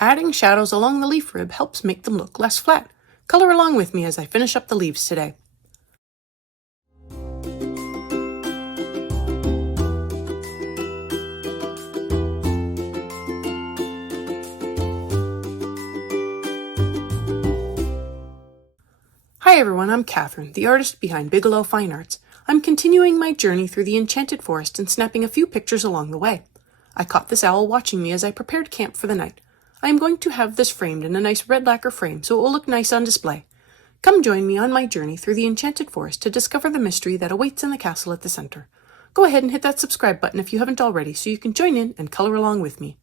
Adding shadows along the leaf rib helps make them look less flat. Color along with me as I finish up the leaves today. Hi everyone, I'm Catherine, the artist behind Bigelow Fine Arts. I'm continuing my journey through the Enchanted Forest and snapping a few pictures along the way. I caught this owl watching me as I prepared camp for the night. I am going to have this framed in a nice red lacquer frame so it will look nice on display. Come join me on my journey through the Enchanted Forest to discover the mystery that awaits in the castle at the center. Go ahead and hit that subscribe button if you haven't already so you can join in and color along with me.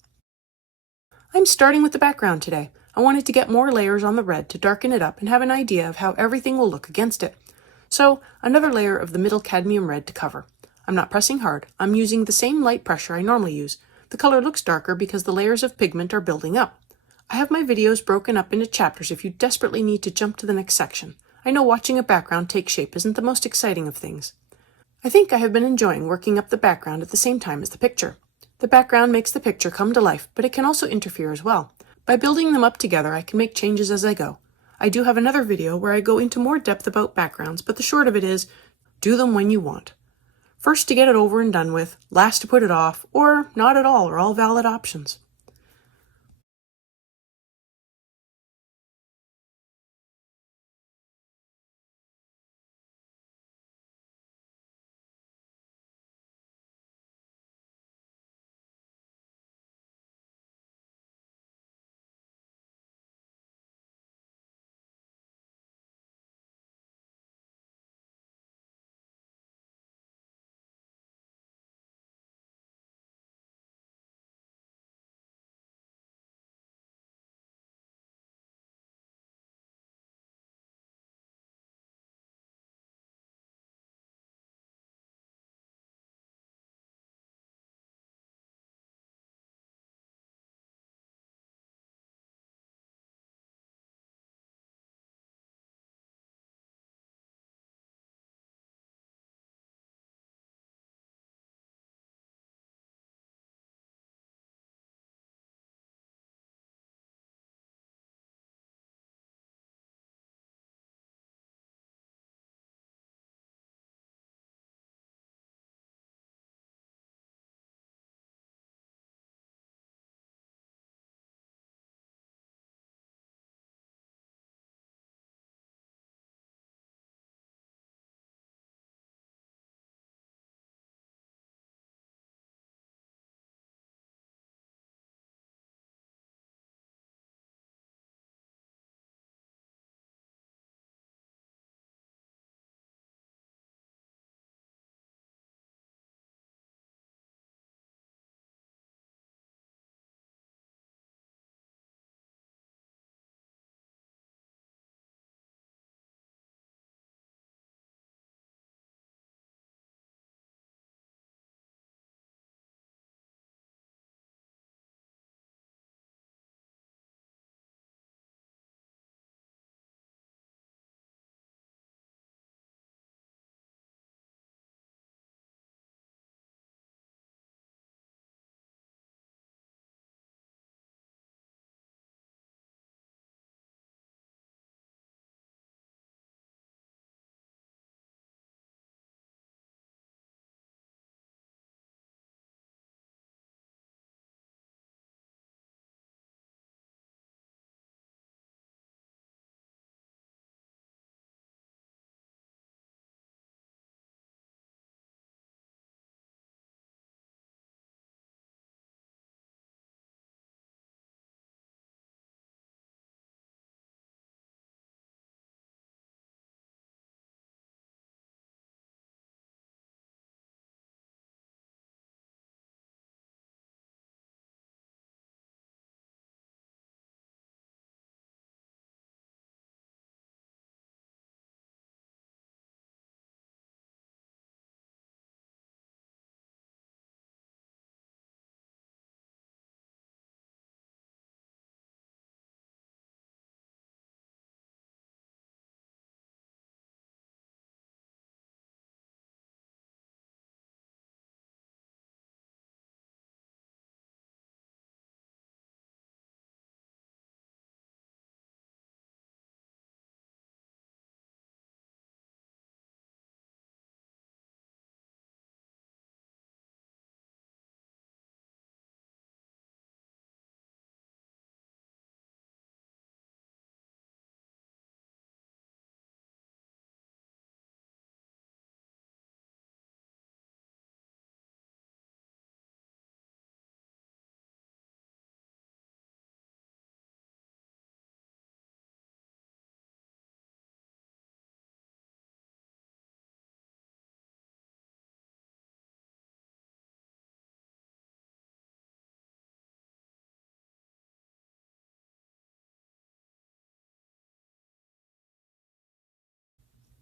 I'm starting with the background today. I wanted to get more layers on the red to darken it up and have an idea of how everything will look against it. So, another layer of the middle cadmium red to cover. I'm not pressing hard, I'm using the same light pressure I normally use. The color looks darker because the layers of pigment are building up. I have my videos broken up into chapters if you desperately need to jump to the next section. I know watching a background take shape isn't the most exciting of things. I think I have been enjoying working up the background at the same time as the picture. The background makes the picture come to life, but it can also interfere as well. By building them up together, I can make changes as I go. I do have another video where I go into more depth about backgrounds, but the short of it is, do them when you want. First to get it over and done with, last to put it off, or not at all are all valid options.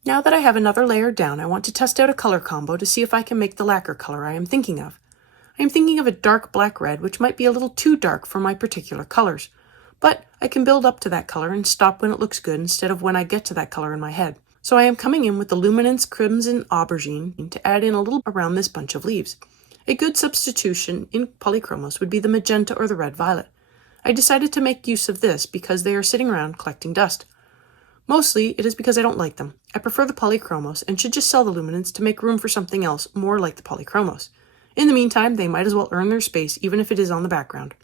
Now that I have another layer down, I want to test out a color combo to see if I can make the lacquer color I am thinking of. I am thinking of a dark black red, which might be a little too dark for my particular colors. But I can build up to that color and stop when it looks good instead of when I get to that color in my head. So I am coming in with the Luminance Crimson Aubergine to add in a little around this bunch of leaves. A good substitution in polychromos would be the magenta or the red violet. I decided to make use of this because they are sitting around collecting dust. Mostly, it is because I don't like them. I prefer the polychromos and should just sell the luminance to make room for something else more like the polychromos. In the meantime, they might as well earn their space even if it is on the background.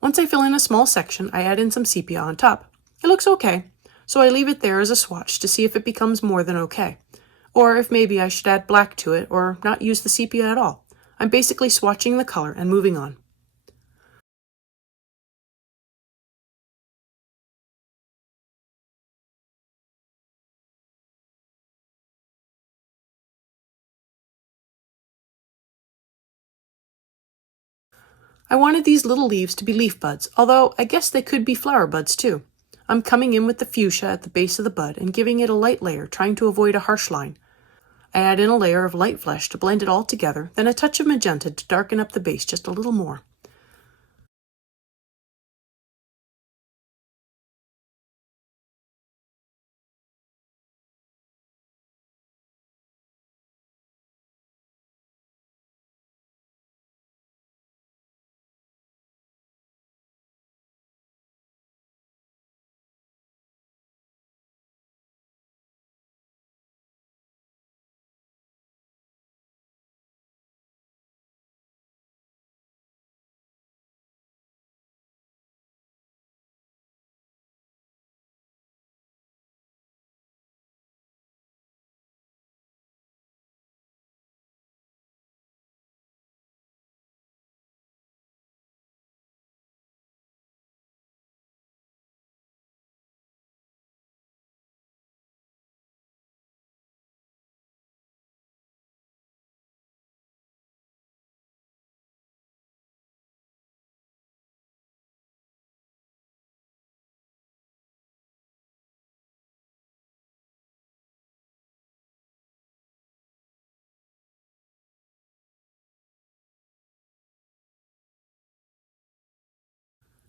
Once I fill in a small section, I add in some sepia on top. It looks okay, so I leave it there as a swatch to see if it becomes more than okay. Or if maybe I should add black to it or not use the sepia at all. I'm basically swatching the color and moving on. I wanted these little leaves to be leaf buds, although I guess they could be flower buds too. I'm coming in with the fuchsia at the base of the bud and giving it a light layer, trying to avoid a harsh line. I add in a layer of light flesh to blend it all together, then a touch of magenta to darken up the base just a little more.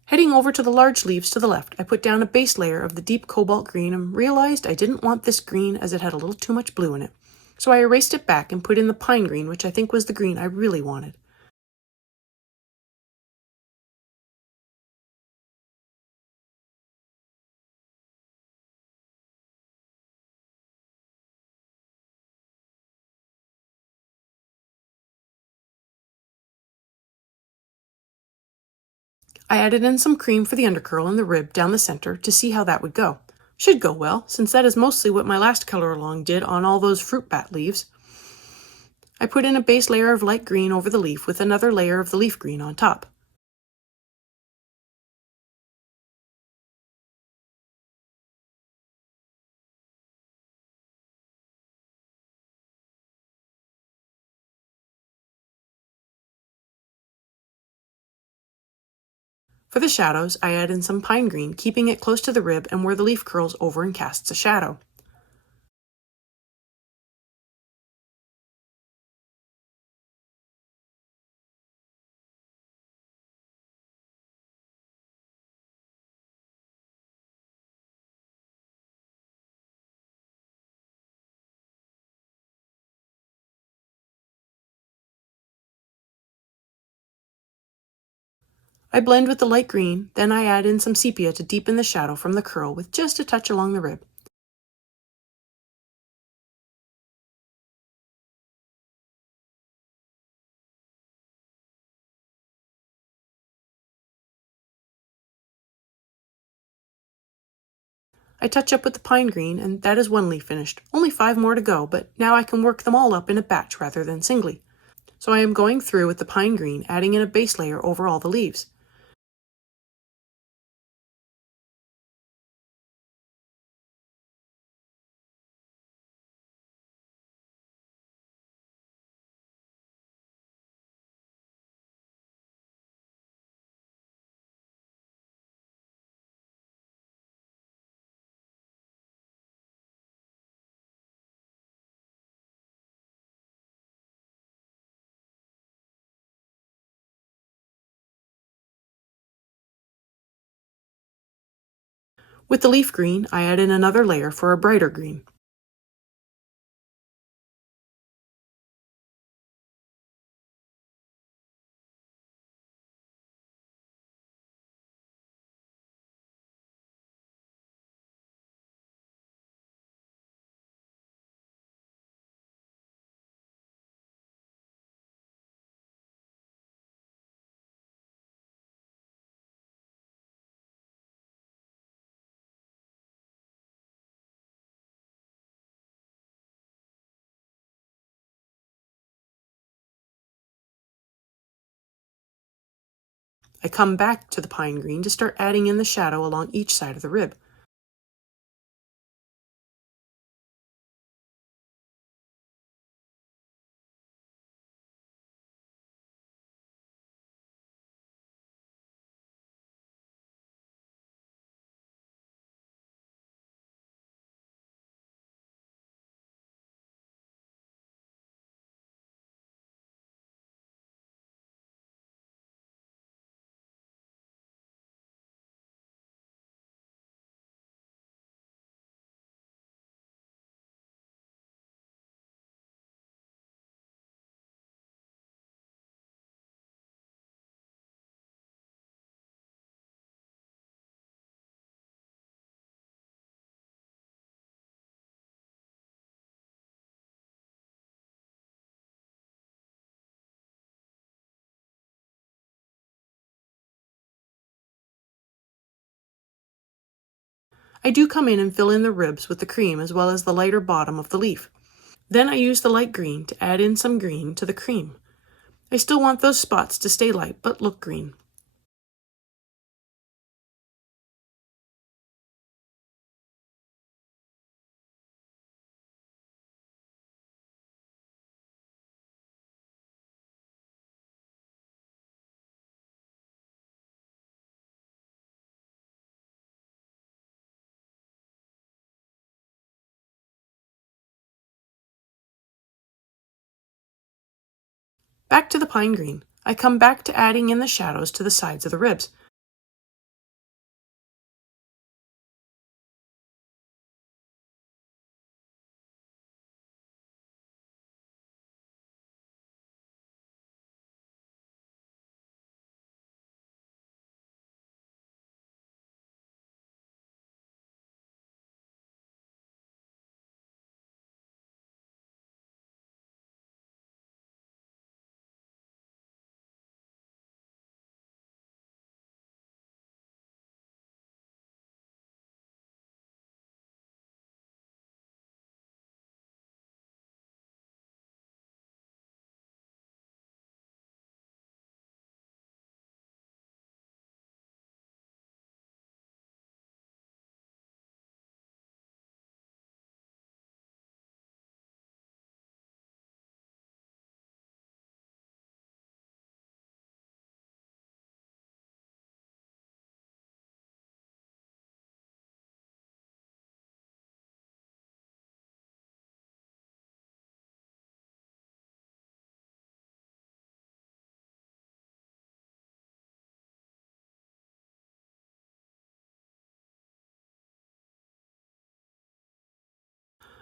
Heading over to the large leaves to the left, I put down a base layer of the deep cobalt green and realized I didn't want this green as it had a little too much blue in it. So I erased it back and put in the pine green, which I think was the green I really wanted. I added in some cream for the undercurl and the rib down the center to see how that would go. Should go well, since that is mostly what my last color along did on all those fruit bat leaves. I put in a base layer of light green over the leaf with another layer of the leaf green on top. For the shadows, I add in some pine green, keeping it close to the rib and where the leaf curls over and casts a shadow. I blend with the light green, then I add in some sepia to deepen the shadow from the curl with just a touch along the rib. I touch up with the pine green, and that is one leaf finished. Only 5 more to go, but now I can work them all up in a batch rather than singly. So I am going through with the pine green, adding in a base layer over all the leaves. With the leaf green, I add in another layer for a brighter green. I come back to the pine green to start adding in the shadow along each side of the rib. I do come in and fill in the ribs with the cream as well as the lighter bottom of the leaf. Then I use the light green to add in some green to the cream. I still want those spots to stay light but look green. Back to the pine green. I come back to adding in the shadows to the sides of the ribs.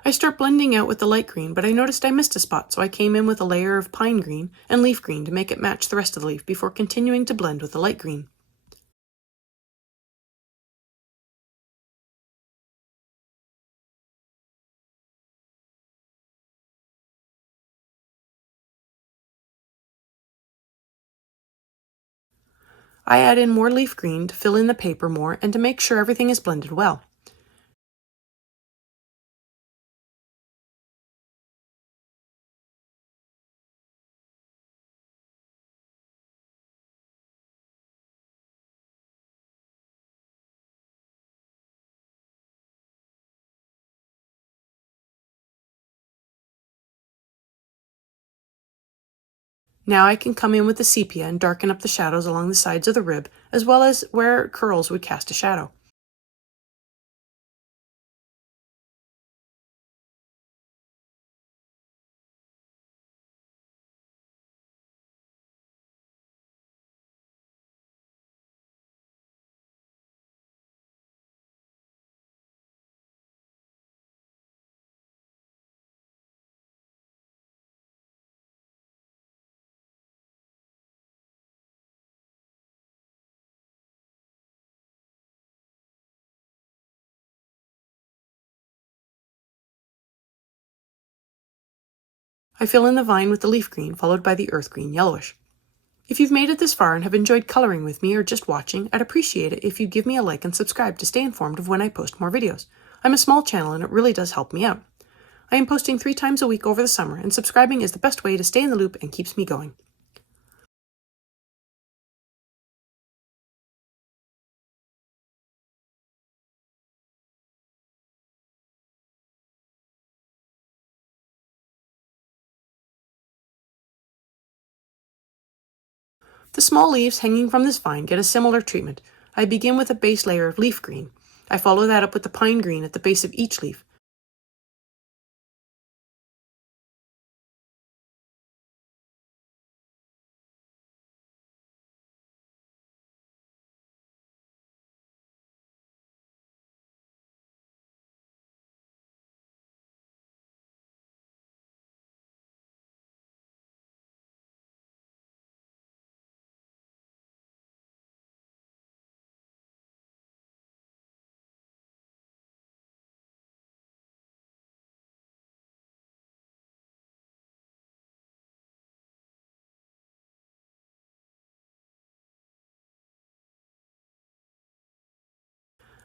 I start blending out with the light green, but I noticed I missed a spot, so I came in with a layer of pine green and leaf green to make it match the rest of the leaf before continuing to blend with the light green. I add in more leaf green to fill in the paper more and to make sure everything is blended well. Now I can come in with the sepia and darken up the shadows along the sides of the rib, as well as where curls would cast a shadow. I fill in the vine with the leaf green, followed by the earth green yellowish. If you've made it this far and have enjoyed coloring with me or just watching, I'd appreciate it if you'd give me a like and subscribe to stay informed of when I post more videos. I'm a small channel and it really does help me out. I am posting 3 times a week over the summer, and subscribing is the best way to stay in the loop and keeps me going. The small leaves hanging from this vine get a similar treatment. I begin with a base layer of leaf green. I follow that up with the pine green at the base of each leaf.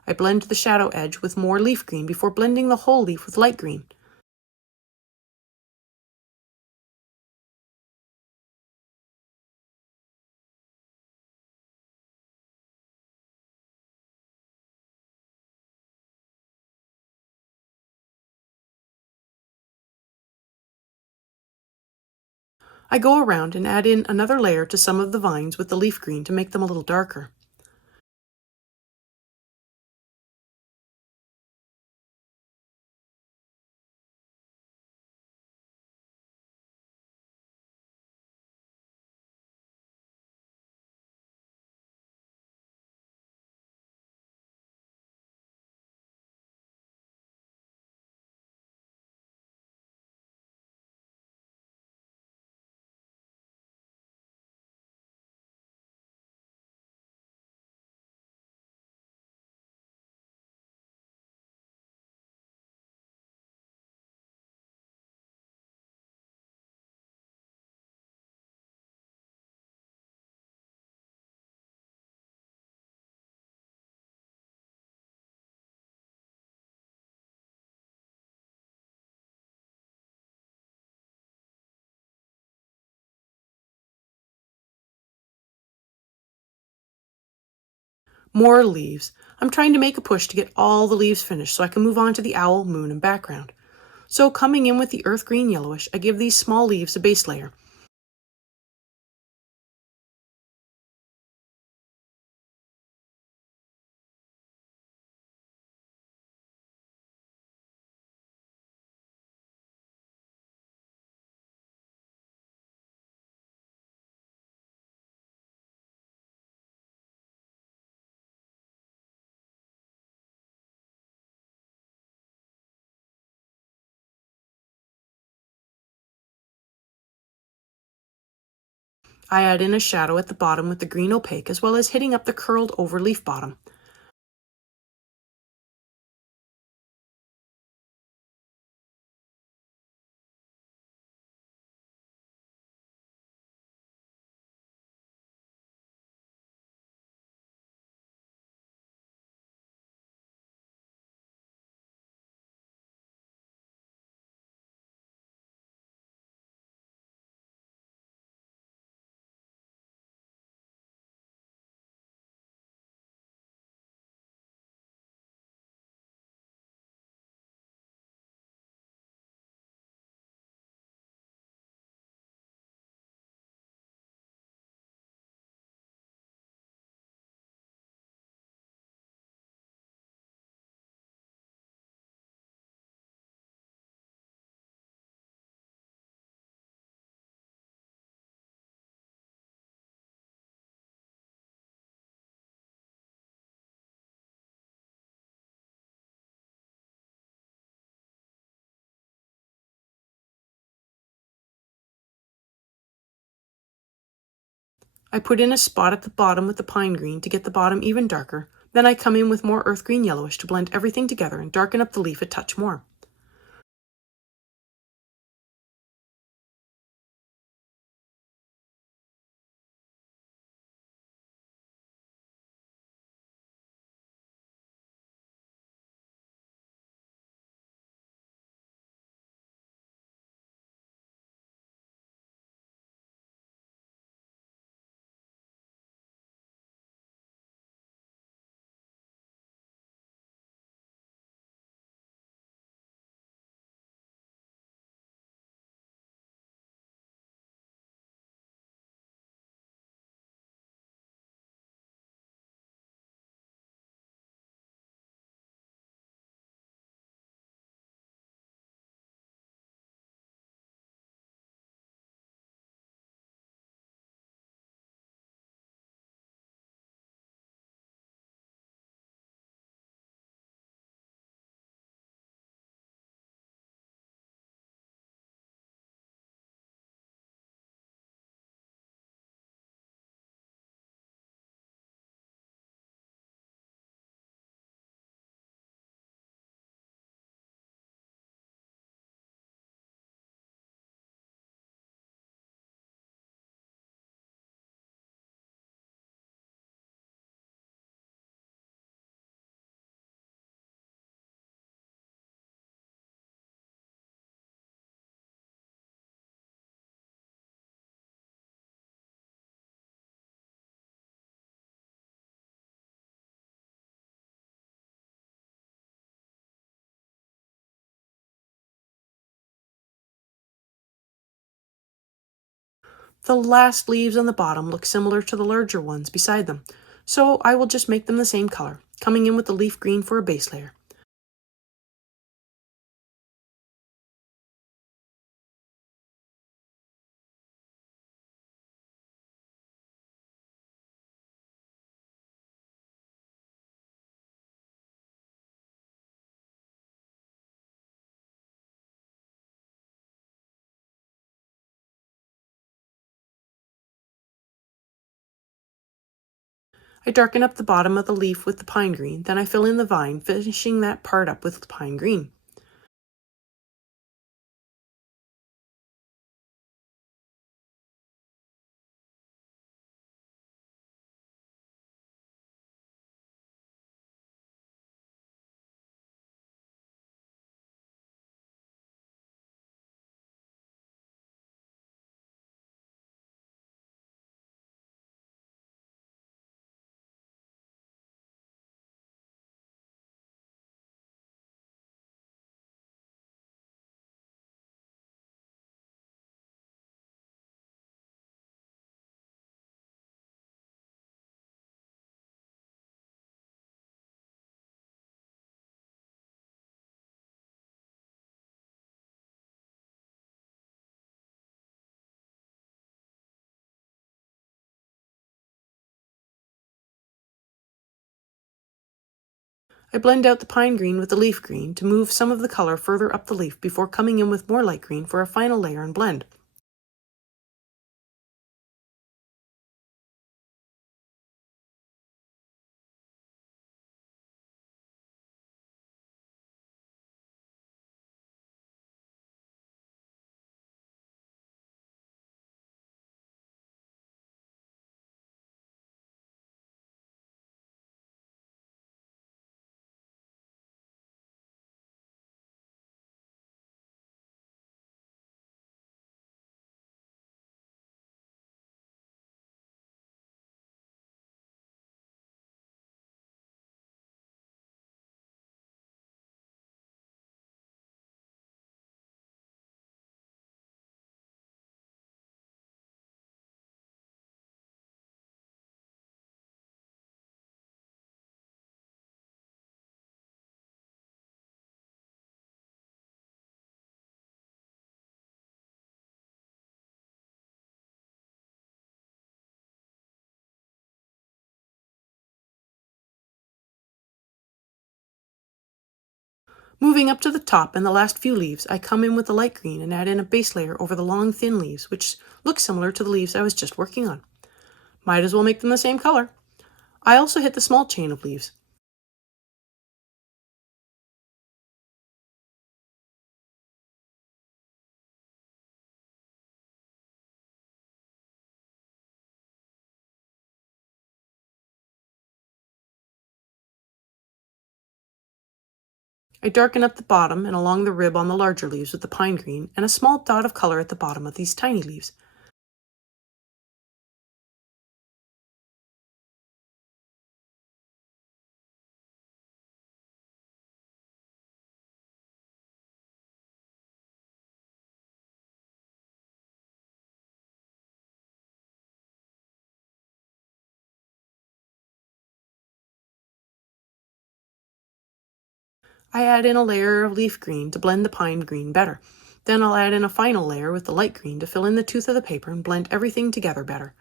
I blend the shadow edge with more leaf green before blending the whole leaf with light green. I go around and add in another layer to some of the vines with the leaf green to make them a little darker. More leaves. I'm trying to make a push to get all the leaves finished so I can move on to the owl, moon, and background. So coming in with the earth green yellowish, I give these small leaves a base layer. I add in a shadow at the bottom with the green opaque, as well as hitting up the curled over leaf bottom. I put in a spot at the bottom with the pine green to get the bottom even darker. Then I come in with more earth green yellowish to blend everything together and darken up the leaf a touch more. The last leaves on the bottom look similar to the larger ones beside them, so I will just make them the same color, coming in with the leaf green for a base layer. I darken up the bottom of the leaf with the pine green, then I fill in the vine, finishing that part up with pine green. I blend out the pine green with the leaf green to move some of the color further up the leaf before coming in with more light green for a final layer and blend. Moving up to the top and the last few leaves, I come in with the light green and add in a base layer over the long thin leaves, which look similar to the leaves I was just working on. Might as well make them the same color. I also hit the small chain of leaves. I darken up the bottom and along the rib on the larger leaves with the pine green and a small dot of color at the bottom of these tiny leaves. I add in a layer of leaf green to blend the pine green better. Then I'll add in a final layer with the light green to fill in the tooth of the paper and blend everything together better.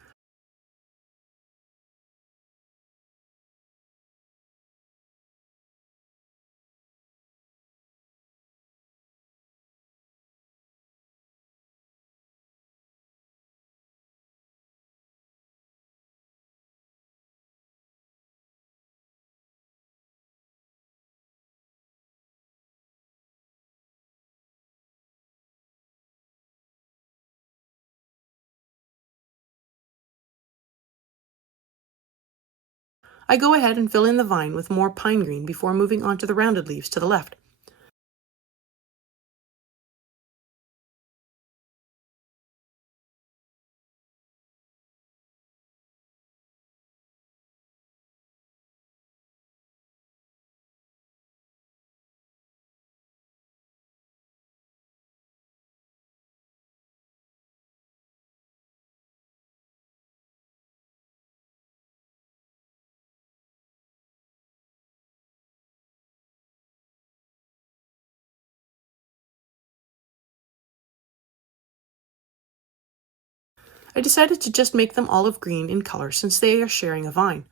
I go ahead and fill in the vine with more pine green before moving on to the rounded leaves to the left. I decided to just make them olive green in color since they are sharing a vine.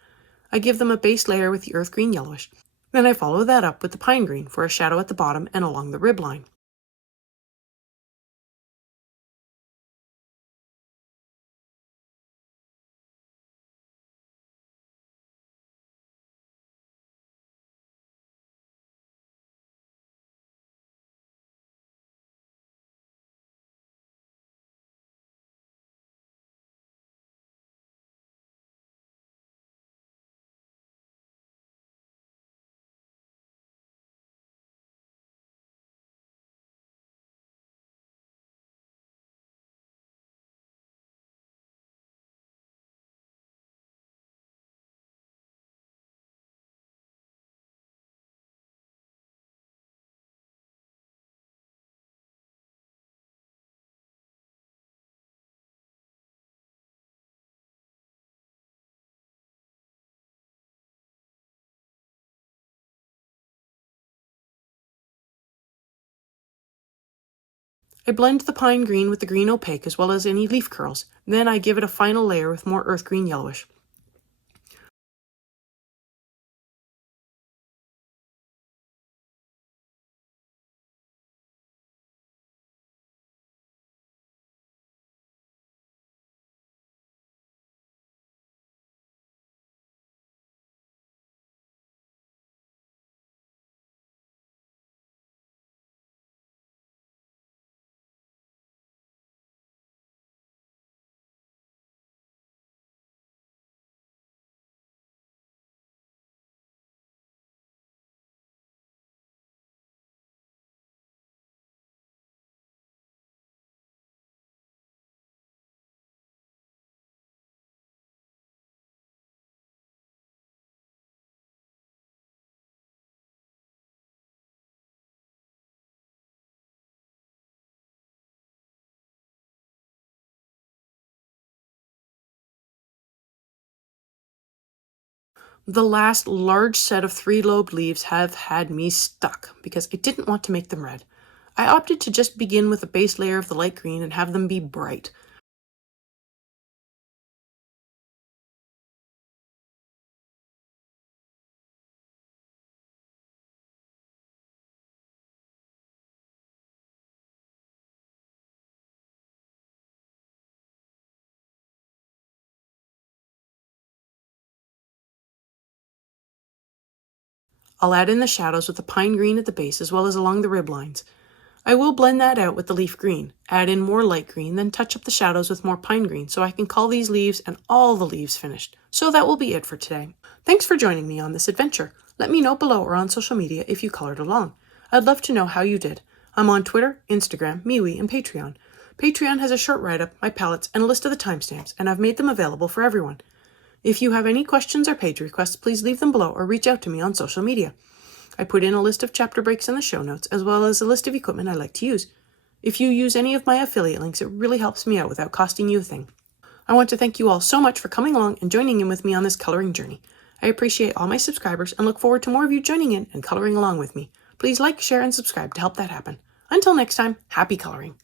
I give them a base layer with the earth green yellowish, then I follow that up with the pine green for a shadow at the bottom and along the rib line. I blend the pine green with the green opaque as well as any leaf curls, then I give it a final layer with more earth green yellowish. The last large set of 3-lobed leaves have had me stuck because I didn't want to make them red. I opted to just begin with a base layer of the light green and have them be bright. I'll add in the shadows with the pine green at the base as well as along the rib lines. I will blend that out with the leaf green, add in more light green, then touch up the shadows with more pine green so I can call these leaves and all the leaves finished. So that will be it for today. Thanks for joining me on this adventure. Let me know below or on social media if you colored along. I'd love to know how you did. I'm on Twitter, Instagram, MeWe, and Patreon. Patreon has a short write-up, my palettes, and a list of the timestamps, and I've made them available for everyone. If you have any questions or page requests, please leave them below or reach out to me on social media. I put in a list of chapter breaks in the show notes, as well as a list of equipment I like to use. If you use any of my affiliate links, it really helps me out without costing you a thing. I want to thank you all so much for coming along and joining in with me on this coloring journey. I appreciate all my subscribers and look forward to more of you joining in and coloring along with me. Please like, share, and subscribe to help that happen. Until next time, happy coloring.